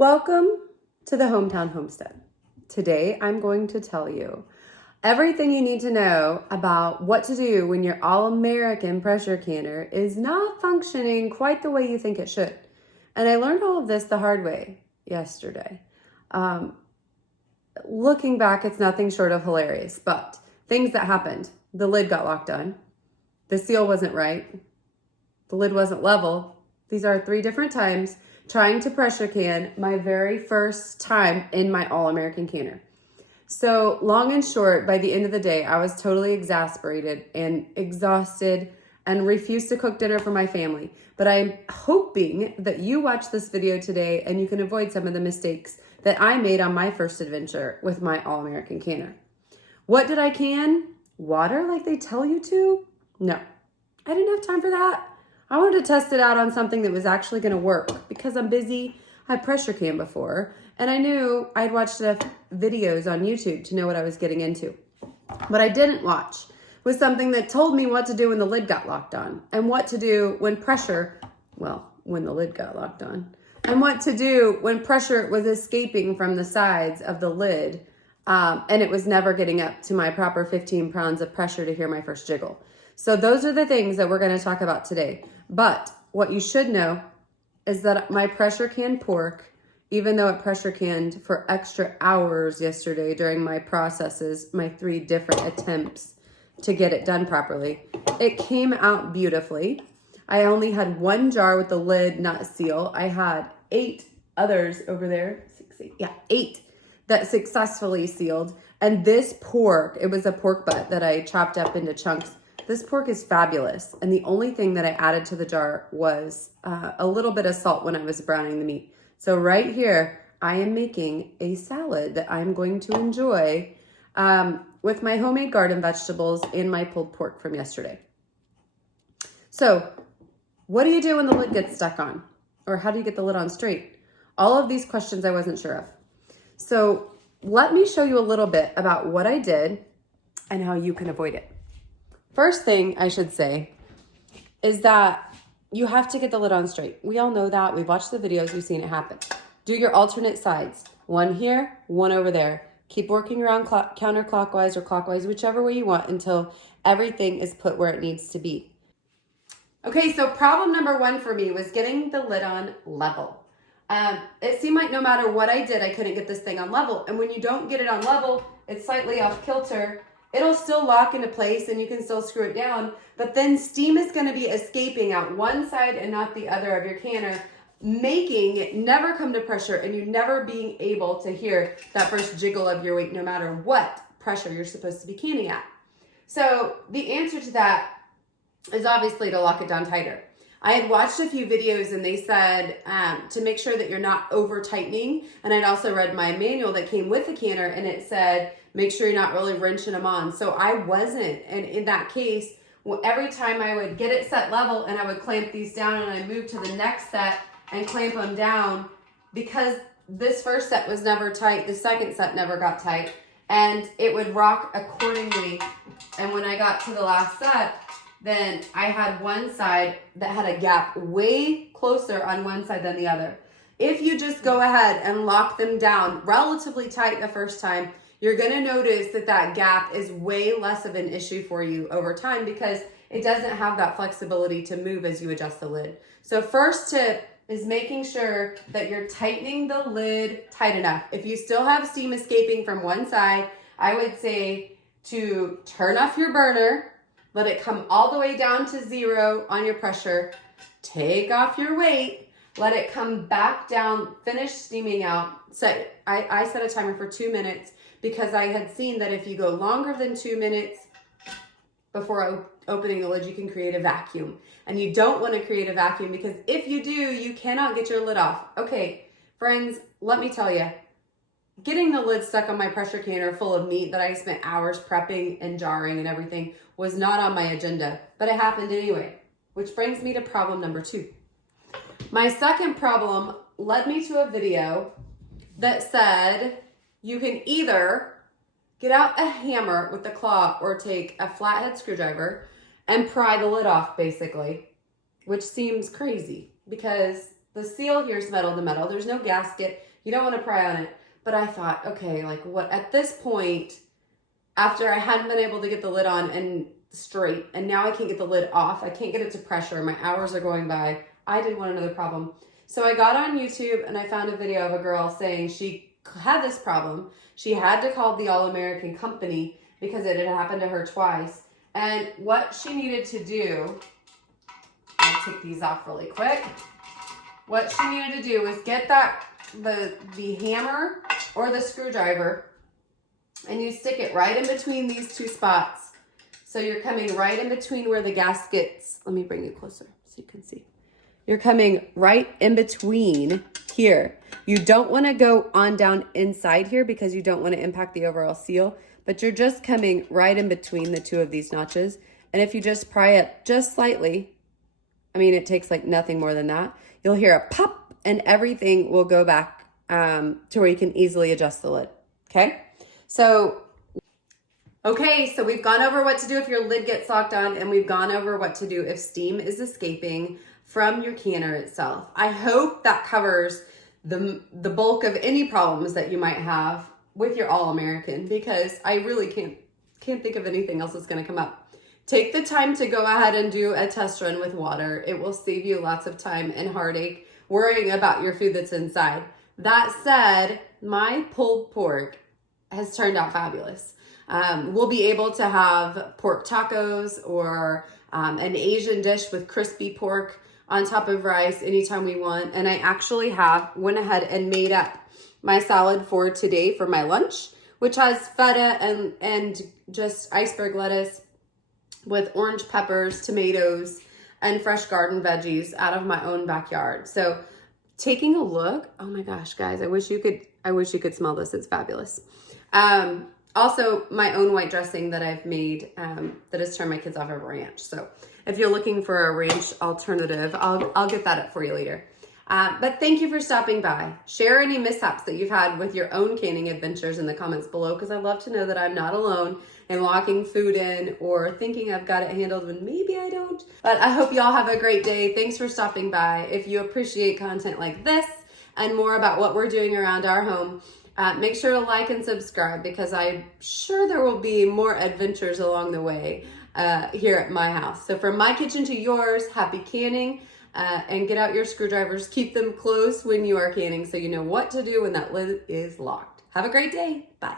Welcome to the Hometown Homestead. Today I'm going to tell you everything you need to know about what to do when your all-American pressure canner is not functioning quite the way you think it should. And I learned all of this the hard way yesterday. Looking back, it's nothing short of hilarious, but things that happened. The lid got locked on. The seal wasn't right. The lid wasn't level. These are 3 different times trying to pressure can my very first time in my all-American canner. So long and short, by the end of the day, I was totally exasperated and exhausted and refused to cook dinner for my family. But I'm hoping that you watch this video today and you can avoid some of the mistakes that I made on my first adventure with my all-American canner. What did I can? Water like they tell you to? No, I didn't have time for that. I wanted to test it out on something that was actually going to work because I'm busy. I pressure can before, and I knew I'd watched enough videos on YouTube to know what I was getting into. What I didn't watch was something that told me what to do when the lid got locked on, and what to do when when the lid got locked on, and what to do when pressure was escaping from the sides of the lid, and it was never getting up to my proper 15 pounds of pressure to hear my first jiggle. So those are the things that we're going to talk about today. But what you should know is that my pressure can pork, even though it pressure canned for extra hours yesterday during my processes, my 3 different attempts to get it done properly, it came out beautifully. I only had 1 jar with the lid not seal. I had 8 others over there, 8 that successfully sealed. And this pork, it was a pork butt that I chopped up into chunks. This pork is fabulous, and the only thing that I added to the jar was a little bit of salt when I was browning the meat. So right here, I am making a salad that I'm going to enjoy with my homemade garden vegetables and my pulled pork from yesterday. So what do you do when the lid gets stuck on? Or how do you get the lid on straight? All of these questions I wasn't sure of. So let me show you a little bit about what I did and how you can avoid it. First thing I should say is that you have to get the lid on straight. We all know that. We've watched the videos. We've seen it happen. Do your alternate sides. 1 here, 1 over there. Keep working around counterclockwise or clockwise, whichever way you want, until everything is put where it needs to be. Okay, so problem number 1 for me was getting the lid on level. It seemed like no matter what I did, I couldn't get this thing on level. And when you don't get it on level, it's slightly off kilter. It'll still lock into place and you can still screw it down, but then steam is going to be escaping out one side and not the other of your canner, making it never come to pressure and you never being able to hear that first jiggle of your weight no matter what pressure you're supposed to be canning at. So the answer to that is obviously to lock it down tighter. I had watched a few videos and they said to make sure that you're not over tightening, and I'd also read my manual that came with the canner and it said make sure you're not really wrenching them on. So I wasn't, and in that case, every time I would get it set level and I would clamp these down and I moved to the next set and clamp them down, because this first set was never tight, the second set never got tight, and it would rock accordingly. And when I got to the last set, then I had one side that had a gap way closer on one side than the other. If you just go ahead and lock them down relatively tight the first time, you're going to notice that that gap is way less of an issue for you over time because it doesn't have that flexibility to move as you adjust the lid. So first tip is making sure that you're tightening the lid tight enough. If you still have steam escaping from one side, I would say to turn off your burner, let it come all the way down to 0 on your pressure, take off your weight, let it come back down, finish steaming out. So I set a timer for 2 minutes because I had seen that if you go longer than 2 minutes before opening the lid, you can create a vacuum. And you don't want to create a vacuum because if you do, you cannot get your lid off. Okay, friends, let me tell you, getting the lid stuck on my pressure canner full of meat that I spent hours prepping and jarring and everything was not on my agenda, but it happened anyway, which brings me to problem number 2. My second problem led me to a video that said you can either get out a hammer with the claw or take a flathead screwdriver and pry the lid off, basically, which seems crazy because the seal here is metal to metal. There's no gasket. You don't want to pry on it. But I thought, okay, like what at this point, after I hadn't been able to get the lid on and straight, and now I can't get the lid off, I can't get it to pressure, my hours are going by, I didn't want another problem. So I got on YouTube and I found a video of a girl saying she had this problem. She had to call the All-American company because it had happened to her twice. And what she needed to do, I'll take these off really quick. What she needed to do was get the hammer or the screwdriver, and you stick it right in between these two spots. So you're coming right in between where the gaskets, let me bring you closer so you can see. You're coming right in between here. You don't want to go on down inside here because you don't want to impact the overall seal, but you're just coming right in between the two of these notches. And if you just pry it just slightly, I mean, it takes like nothing more than that, you'll hear a pop and everything will go back to where you can easily adjust the lid. Okay. So we've gone over what to do if your lid gets locked on, and we've gone over what to do if steam is escaping from your canner itself. I hope that covers the bulk of any problems that you might have with your All-American, because I really can't think of anything else that's going to come up. Take the time to go ahead and do a test run with water. It will save you lots of time and heartache worrying about your food that's inside. That said, my pulled pork has turned out fabulous. We'll be able to have pork tacos or an Asian dish with crispy pork on top of rice anytime we want. And I actually went ahead and made up my salad for today for my lunch, which has feta and just iceberg lettuce with orange peppers, tomatoes, and fresh garden veggies out of my own backyard. So taking a look, oh my gosh, guys, I wish you could smell this. It's fabulous. Also, my own white dressing that I've made that has turned my kids off of ranch. So if you're looking for a ranch alternative, I'll get that up for you later. But thank you for stopping by. Share any mishaps that you've had with your own canning adventures in the comments below, because I love to know that I'm not alone in locking food in or thinking I've got it handled when maybe I don't. But I hope y'all have a great day. Thanks for stopping by. If you appreciate content like this and more about what we're doing around our home, make sure to like and subscribe, because I'm sure there will be more adventures along the way here at my house. So from my kitchen to yours, happy canning, and get out your screwdrivers. Keep them close when you are canning so you know what to do when that lid is locked. Have a great day. Bye.